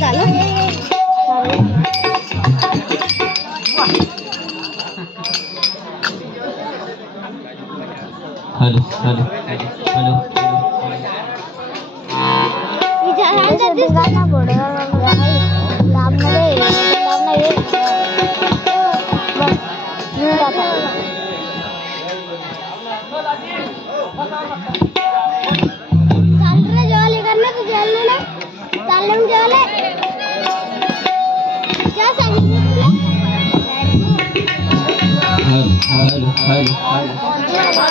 ચાલો hello hello hello ગાના બોડ ગામના રે ગામના એ બસ નીડા થા 可以可以。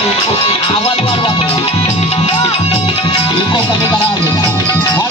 आवाज वाढवा. इको कमी करा.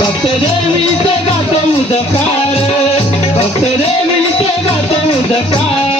भक्त देवीच गातो उदकार भक्त देवीच गातो उदकार.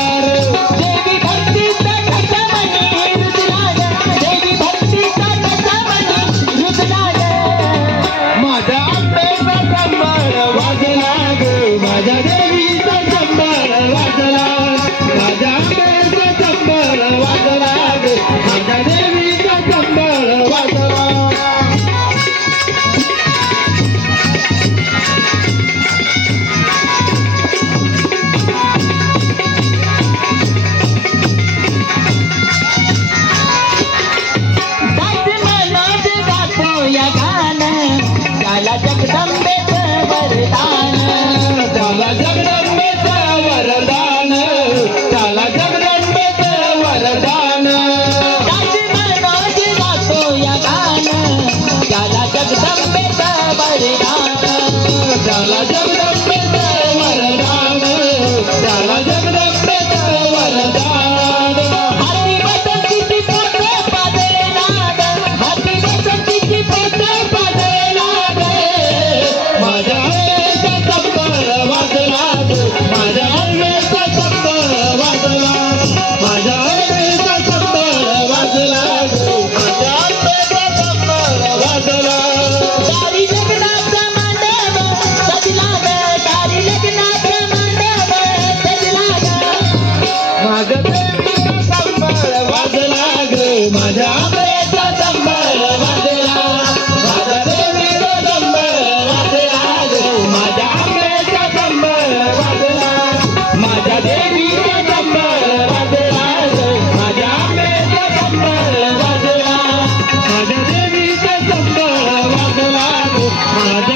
आजा Yeah.